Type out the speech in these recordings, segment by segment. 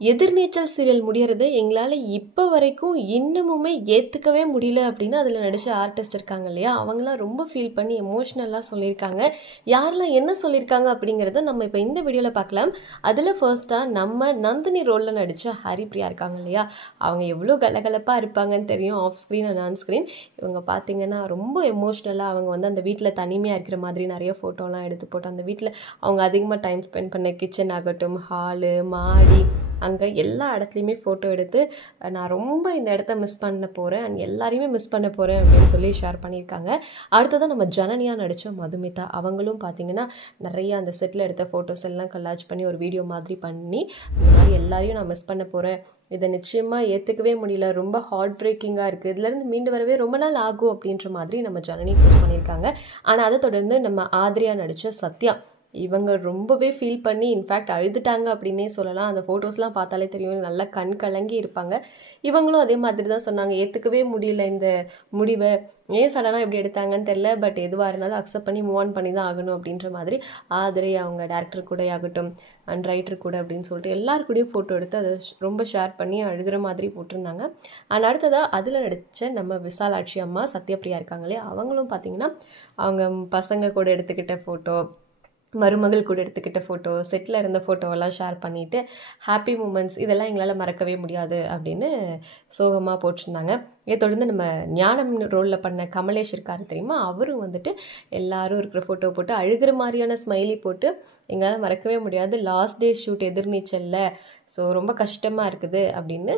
எதிர்நீச்சல் serial முடியறது எங்களால் இப்போ வரைக்கும் இன்னமுமே ஏற்றுக்கவே முடியல அப்படின்னு அதில் நடித்த ஆர்டிஸ்ட் இருக்காங்க இல்லையா, அவங்களாம் ரொம்ப ஃபீல் பண்ணி எமோஷ்னலாக சொல்லியிருக்காங்க. யாரெல்லாம் என்ன சொல்லியிருக்காங்க அப்படிங்கிறத நம்ம இப்போ இந்த வீடியோவில் பார்க்கலாம். அதில் ஃபர்ஸ்ட்டாக நம்ம நந்தினி ரோலில் நடித்த ஹரிப்ரியா இருக்காங்க இல்லையா, அவங்க எவ்வளோ கலகலப்பாக இருப்பாங்கன்னு தெரியும் off screen and on screen. இவங்க பார்த்தீங்கன்னா ரொம்ப எமோஷ்னலாக அவங்க வந்து அந்த வீட்டில் தனிமையாக இருக்கிற மாதிரி நிறைய ஃபோட்டோலாம் எடுத்து போட்டு அந்த வீட்டில் அவங்க அதிகமாக டைம் ஸ்பெண்ட் பண்ண கிச்சன் ஆகட்டும், ஹாலு, மாடி, அங்கே எல்லா இடத்துலையுமே ஃபோட்டோ எடுத்து நான் ரொம்ப இந்த இடத்த மிஸ் பண்ண போகிறேன் அண்ட் எல்லாரையுமே மிஸ் பண்ண போகிறேன் அப்படின்னு சொல்லி ஷேர் பண்ணியிருக்காங்க. அடுத்ததான் நம்ம ஜனனியாக நடித்த மதுமிதா, அவங்களும் பார்த்திங்கன்னா நிறைய அந்த செட்டில் எடுத்த ஃபோட்டோஸ் எல்லாம் கல்லாஜ் பண்ணி ஒரு வீடியோ மாதிரி பண்ணி இந்த மாதிரி எல்லாரையும் நான் மிஸ் பண்ண போகிறேன், இதை நிச்சயமாக ஏற்றுக்கவே முடியல, ரொம்ப ஹார்ட் பிரேக்கிங்காக இருக்குது, இதுலேருந்து மீண்டு வரவே ரொம்ப நாள் ஆகும் அப்படின்ற மாதிரி நம்ம ஜனனி போஸ்ட் பண்ணியிருக்காங்க. ஆனால் அதை தொடர்ந்து நம்ம ஆத்ரியா நடித்த சத்யா, இவங்க ரொம்பவே ஃபீல் பண்ணி இன்ஃபேக்ட் அழுதுட்டாங்க அப்படின்னே சொல்லலாம். அந்த ஃபோட்டோஸ்லாம் பார்த்தாலே தெரியும், நல்லா கண் கலங்கி இருப்பாங்க. இவங்களும் அதே மாதிரி தான் சொன்னாங்க, ஏற்றுக்கவே முடியல இந்த முடிவை, ஏன் சடனாக இப்படி எடுத்தாங்கன்னு தெரில, பட் எதுவாக இருந்தாலும் அக்செப்ட் பண்ணி மூவ் ஆன் பண்ணி தான் ஆகணும் அப்படின்ற மாதிரி ஆதிரை அவங்க டேரக்டர் கூட ஆகட்டும் அண்ட் ரைட்டர் கூட அப்படின்னு சொல்லிட்டு எல்லாருக்கூடையும் ஃபோட்டோ எடுத்து அதை ரொம்ப ஷேர் பண்ணி அழுகிற மாதிரி போட்டிருந்தாங்க. அண்ட் அடுத்ததாக அதில் நடித்த நம்ம விசாலாட்சி அம்மா சத்யபிரியா இருக்காங்களே, அவங்களும் பார்த்திங்கன்னா அவங்க பசங்க கூட எடுத்துக்கிட்ட ஃபோட்டோ, மருமகள் கூட எடுத்துக்கிட்ட ஃபோட்டோ, செட்டில் இருந்த ஃபோட்டோவெல்லாம் ஷேர் பண்ணிவிட்டு ஹாப்பி மூமெண்ட்ஸ் இதெல்லாம் எங்களால் மறக்கவே முடியாது அப்படின்னு சோகமாக போட்டிருந்தாங்க. இதை தொடர்ந்து நம்ம ஞானம் ரோலில் பண்ண கமலேஷ் இருக்காரு தெரியுமா, அவரும் வந்துட்டு எல்லாரும் இருக்கிற ஃபோட்டோ போட்டு அழுகிற மாதிரியான ஸ்மைலி போட்டு எங்களால் மறக்கவே முடியாது, லாஸ்ட் டே ஷூட் எதிர்நீச்சலில், ஸோ ரொம்ப கஷ்டமாக இருக்குது அப்படின்னு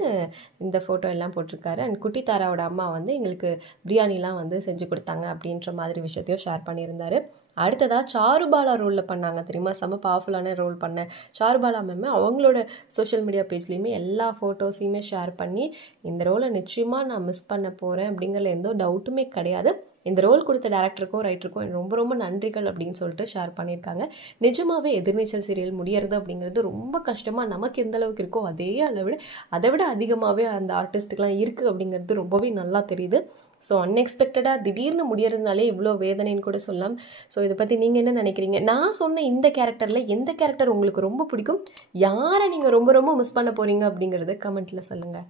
இந்த ஃபோட்டோ எல்லாம் போட்டிருக்காரு. அண்ட் குட்டி தாராவோட அம்மா வந்து எங்களுக்கு பிரியாணிலாம் வந்து செஞ்சு கொடுத்தாங்க அப்படின்ற மாதிரி விஷயத்தையும் ஷேர் பண்ணியிருந்தார். அடுத்ததாக சாருபாலா ரோலில் பண்ணாங்க தெரியுமா, செம்ம பவர்ஃபுல்லான ரோல் பண்ண சாருபாலா மேம் அவங்களோட சோஷியல் மீடியா பேஜ்லேயுமே எல்லா ஃபோட்டோஸையுமே ஷேர் பண்ணி இந்த ரோலை நிச்சயமாக நான் மிஸ் பண்ண போகிறேன் அப்படிங்கிற எந்த டவுட்டுமே கிடையாது, இந்த ரோல் கொடுத்த டேரக்டருக்கும் ரைட்டருக்கும் ரொம்ப ரொம்ப நன்றிகள் அப்படின்னு சொல்லிட்டு ஷேர் பண்ணியிருக்காங்க. நிஜமாகவே எதிர்நீச்சல் சீரியல் முடியறது அப்படிங்கிறது ரொம்ப கஷ்டமாக நமக்கு எந்த அளவுக்கு இருக்கோ அதே அளவு அதை விட அதிகமாகவே அந்த ஆர்டிஸ்ட்டுக்கெலாம் இருக்குது அப்படிங்கிறது ரொம்பவே நல்லா தெரியுது. ஸோ அன்எக்ஸ்பெக்டடாக திடீர்னு முடியறதுனாலே இவ்வளோ வேதனைன்னு கூட சொல்லலாம். ஸோ இதை பற்றி நீங்கள் என்ன நினைக்கிறீங்க? நான் சொன்ன இந்த கேரக்டரில் எந்த கேரக்டர் உங்களுக்கு ரொம்ப பிடிக்கும், யாரை நீங்கள் ரொம்ப ரொம்ப மிஸ் பண்ண போகிறீங்க அப்படிங்கிறத கமெண்ட்டில் சொல்லுங்கள்.